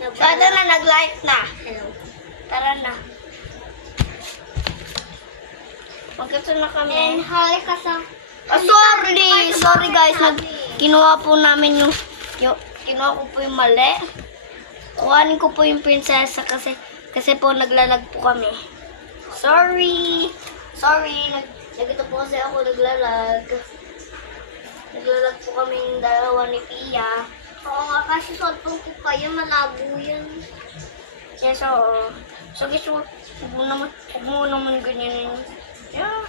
So, ito na, nag-light na. Hello. Tara na. Magkito na kami. And hali ka sa... Sorry guys. Kinuha po namin yung kinuha ko po yung mali. Kuhanin ko po yung prinsesa kasi po naglalag po kami. Sorry. Nagito po kasi ako naglalag. Naglalag po kami yung dalawa ni Pia. Oo nga, kasi cellphone ko kayo, malabo yan. Yes, oo. So guys, huwag mo naman ganyan. Yeah.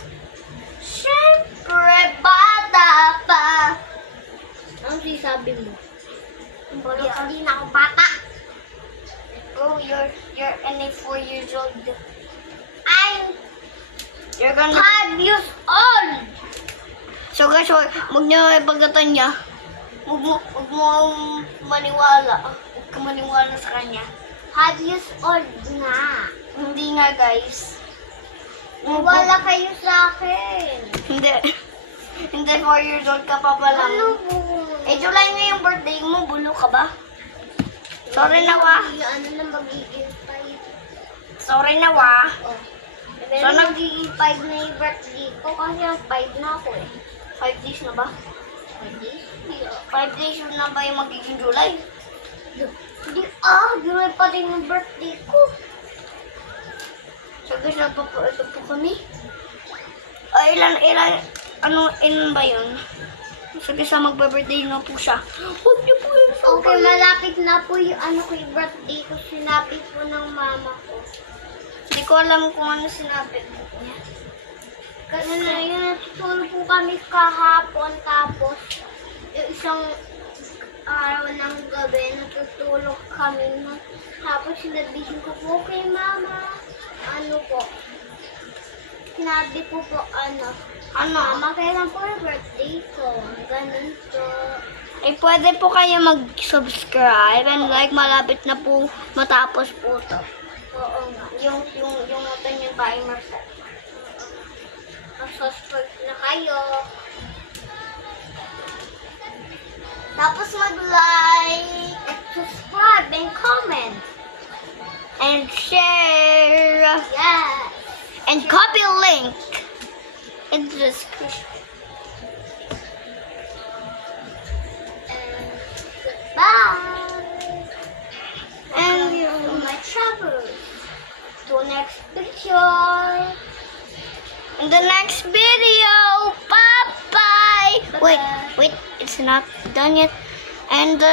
Siyempre, bata pa. Ano sinasabi mo? Hindi na ako bata. Oh, you're only 4 years old. You're gonna... 5 years old! So guys, huwag niyo ipagkatan niya. Huwag mo maniwala. Huwag ka maniwala sa kanya. 5 years old na. Hindi nga guys. Wala kayo sa akin. Hindi. Hindi, 4 years old ka pa pala. Ano po? July na yung birthday mo. Bulo ka ba? Sorry na wa. Ano na magiging 5? Sorry na wa. Oh. So, Pero magiging 5 na yung birthday ko kasi 5 na ako eh. 5 days na ba? 5 days? 5 days na ba yung magiging July? Hindi July pa rin yung birthday ko. So guys, ito po kami. Ilan ba yun? So guys, magbe-birthday na po siya. Huwag niyo po yun. Okay, malapit na po yung yung birthday ko. Sinabi po ng mama ko. Hindi ko alam kung ano sinabi niya. Kasi na yun, natutulog po kami kahapon. Tapos, yung isang araw ng gabi, natutulog kami. Tapos, sinabihin ko po kay mama. Ano po? Sinabi ko po, Mama, kailan po yung birthday ko? Ganun po. Eh, pwede po kayo mag-subscribe and like, malapit na po matapos po to. Oo nga. Yung timer set. Mag-subscribe na kayo. Tapos mag-like, Subscribe and comment. and share, Yes. and copy link in the description. And goodbye. And To my travel. to next picture. In the next video. Bye-bye. Wait, it's not done yet. And